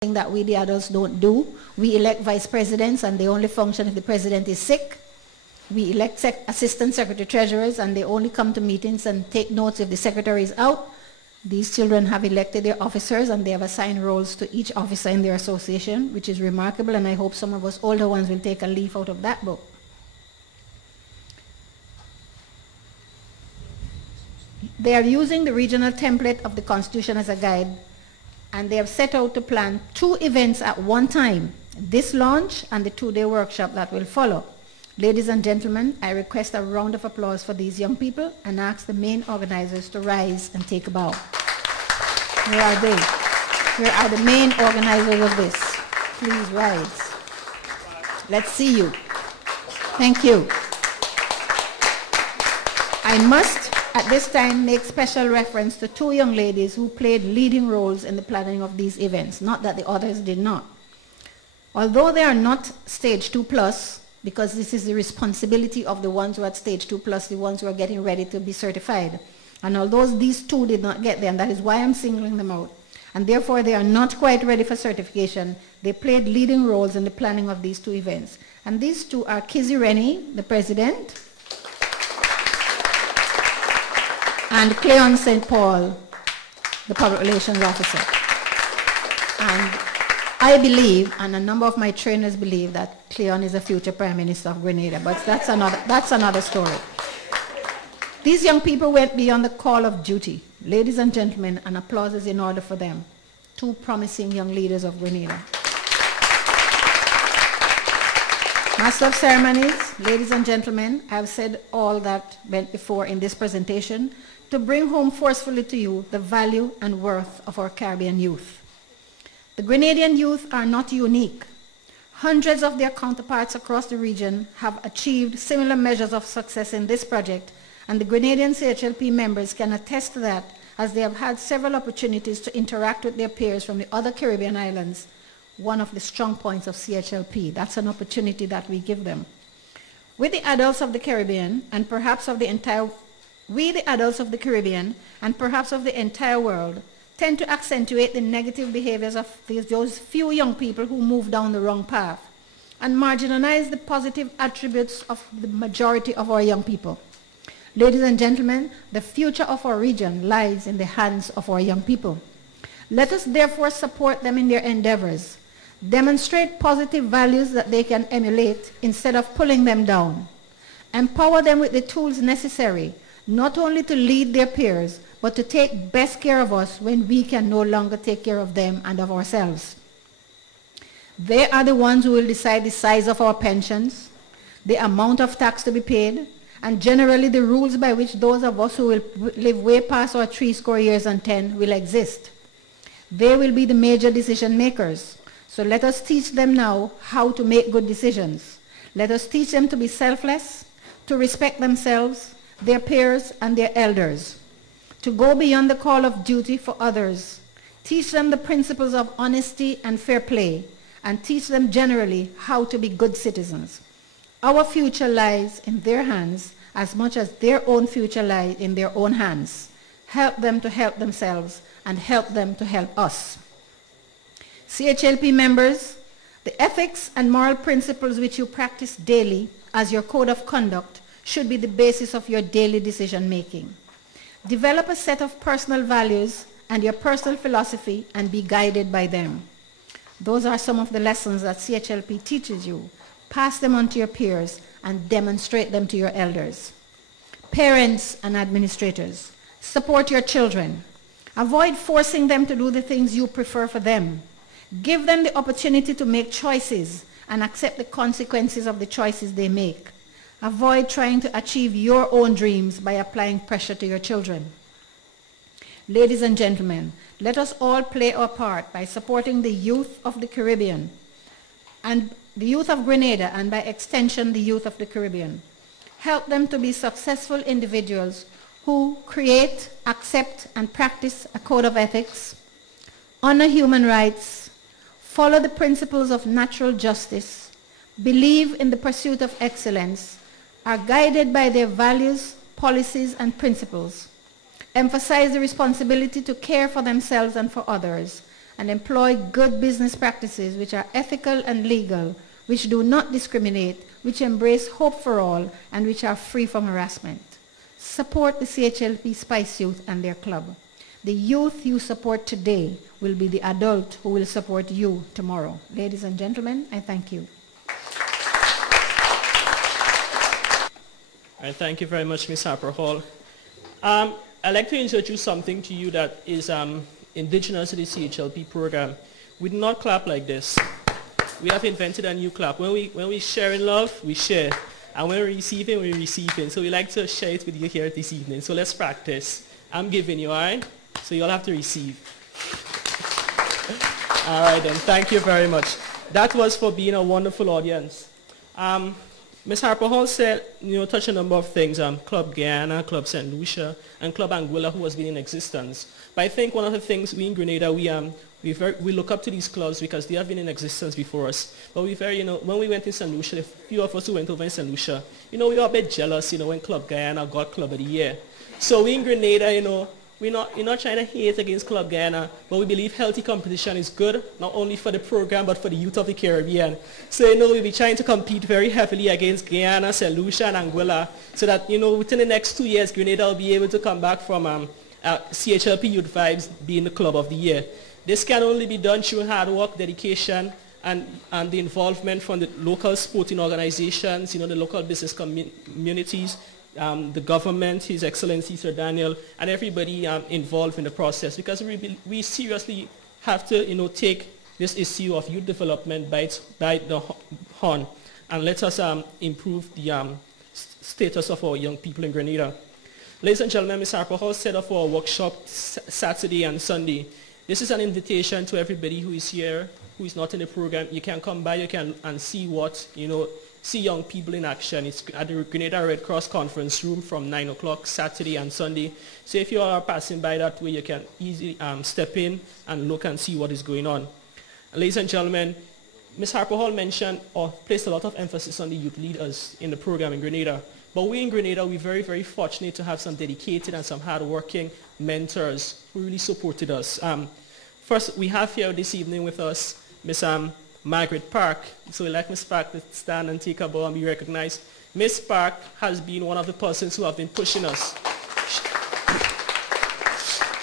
that we the adults don't do. We elect vice presidents and they only function if the president is sick. We elect assistant secretary treasurers and they only come to meetings and take notes if the secretary is out. These children have elected their officers and they have assigned roles to each officer in their association, which is remarkable, and I hope some of us older ones will take a leaf out of that book. They are using the regional template of the Constitution as a guide, and they have set out to plan 2 events at one time, this launch and the 2-day workshop that will follow. Ladies and gentlemen, I request a round of applause for these young people and ask the main organizers to rise and take a bow. Where are they? Where are the main organizers of this? Please rise. Let's see you. Thank you. I must at this time make special reference to 2 young ladies who played leading roles in the planning of these events, not that the others did not. Although they are not stage 2+, because this is the responsibility of the ones who are at stage 2+, the ones who are getting ready to be certified. And although these 2 did not get there, and that is why I'm singling them out, and therefore they are not quite ready for certification, they played leading roles in the planning of these 2 events. And these 2 are Kizzy Rennie, the president, and Cleon St. Paul, the public relations officer. And I believe, and a number of my trainers believe, that Cleon is a future Prime Minister of Grenada, but that's another story. These young people went beyond the call of duty. Ladies and gentlemen, an applause is in order for them. 2 promising young leaders of Grenada. Master of Ceremonies, ladies and gentlemen, I have said all that went before in this presentation to bring home forcefully to you the value and worth of our Caribbean youth. The Grenadian youth are not unique. Hundreds of their counterparts across the region have achieved similar measures of success in this project, and the Grenadian CHLP members can attest to that, as they have had several opportunities to interact with their peers from the other Caribbean islands. One of the strong points of CHLP. That's an opportunity that we give them. With the adults of the Caribbean, and perhaps of the entire world, tend to accentuate the negative behaviors of those few young people who move down the wrong path and marginalize the positive attributes of the majority of our young people. Ladies and gentlemen, the future of our region lies in the hands of our young people. Let us therefore support them in their endeavors. Demonstrate positive values that they can emulate instead of pulling them down. Empower them with the tools necessary, not only to lead their peers, but to take best care of us when we can no longer take care of them and of ourselves. They are the ones who will decide the size of our pensions, the amount of tax to be paid, and generally the rules by which those of us who will live way past our 70 years and 10 will exist. They will be the major decision makers. So let us teach them now how to make good decisions. Let us teach them to be selfless, to respect themselves, their peers, and their elders, to go beyond the call of duty for others. Teach them the principles of honesty and fair play, and teach them generally how to be good citizens. Our future lies in their hands as much as their own future lies in their own hands. Help them to help themselves and help them to help us. CHLP members, the ethics and moral principles which you practice daily as your code of conduct should be the basis of your daily decision making. Develop a set of personal values and your personal philosophy and be guided by them. Those are some of the lessons that CHLP teaches you. Pass them on to your peers and demonstrate them to your elders. Parents and administrators, support your children. Avoid forcing them to do the things you prefer for them. Give them the opportunity to make choices and accept the consequences of the choices they make. Avoid trying to achieve your own dreams by applying pressure to your children. Ladies and gentlemen, let us all play our part by supporting the youth of the Caribbean and the youth of Grenada, and by extension the youth of the Caribbean. Help them to be successful individuals who create, accept, and practice a code of ethics, honor human rights, follow the principles of natural justice, believe in the pursuit of excellence, are guided by their values, policies, and principles, emphasize the responsibility to care for themselves and for others, and employ good business practices which are ethical and legal, which do not discriminate, which embrace hope for all, and which are free from harassment. Support the CHLP Spice Youth and their club. The youth you support today will be the adult who will support you tomorrow. Ladies and gentlemen, I thank you. All right, thank you very much, Ms. Harper Hall. I'd like to introduce something to you that is indigenous to the CHLP program. We do not clap like this. We have invented a new clap. When we share in love, we share. And when we receive it, we receive it. So we like to share it with you here this evening. So let's practice. I'm giving you, all right? So you'll have to receive. All right then, thank you very much. That was for being a wonderful audience. Ms. Harper Hall said, touched a number of things, Club Guyana, Club St. Lucia, and Club Anguilla, who has been in existence. But I think one of the things we in Grenada, we look up to these clubs because they have been in existence before us. But when we went in St. Lucia, a few of us who went over in St. Lucia, we were a bit jealous, when Club Guyana got Club of the Year. So we in Grenada, we're not trying to hate against Club Guyana, but we believe healthy competition is good, not only for the program, but for the youth of the Caribbean. So, we'll be trying to compete very heavily against Guyana, St. Lucia, and Anguilla, so that, within the next 2 years, Grenada will be able to come back from CHLP Youth Vibes being the Club of the Year. This can only be done through hard work, dedication, and the involvement from the local sporting organizations, the local business communities, the government, His Excellency Sir Daniel, and everybody involved in the process, because we seriously have to take this issue of youth development by the horn, and let us improve the status of our young people in Grenada. Ladies and gentlemen, Ms. Harper Hall set up our workshop Saturday and Sunday. This is an invitation to everybody who is here, who is not in the program. You can come by, and see what, see young people in action. It's at the Grenada Red Cross Conference Room from 9 o'clock Saturday and Sunday. So if you are passing by that way, you can easily step in and look and see what is going on. Ladies and gentlemen, Ms. Harper Hall mentioned or placed a lot of emphasis on the youth leaders in the program in Grenada. But we in Grenada, we're very, very fortunate to have some dedicated and some hard-working mentors who really supported us. First, we have here this evening with us Ms. Margaret Park. So we'd like Ms. Park to stand and take a bow and be recognized. Ms. Park has been one of the persons who have been pushing us.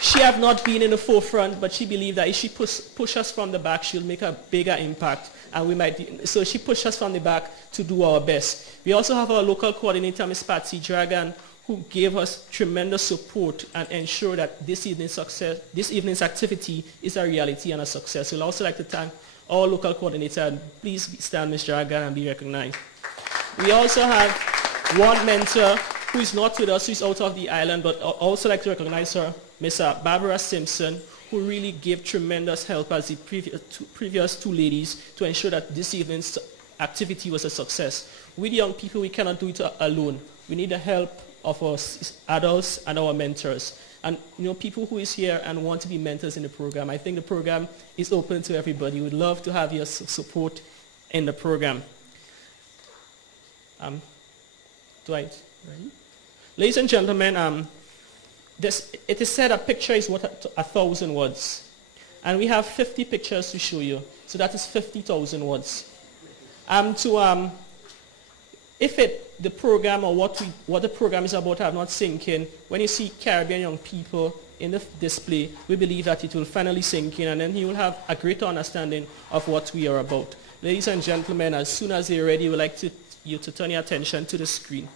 She have not been in the forefront, but she believed that if she push us from the back, she'll make a bigger impact. And so she pushed us from the back to do our best. We also have our local coordinator, Ms. Patsy Dragan, who gave us tremendous support and ensured that this evening's activity is a reality and a success. We'd also like to thank our local coordinator, and please stand, Ms. Dragan, and be recognized. We also have one mentor who is not with us, who is out of the island, but I'd also like to recognize her, Ms. Barbara Simpson, who really gave tremendous help as the previous two ladies to ensure that this evening's activity was a success. With young people, we cannot do it alone. We need the help of our adults and our mentors. And people who is here and want to be mentors in the program, I think the program is open to everybody. We'd love to have your support in the program. Dwight, ready? Ladies and gentlemen, it is said a picture is worth 1,000 words. And we have 50 pictures to show you. So that is 50,000 words. If the program or what the program is about have not sink in, when you see Caribbean young people in the display, we believe that it will finally sink in, and then you will have a greater understanding of what we are about. Ladies and gentlemen, as soon as you're ready, we'd like you to turn your attention to the screen.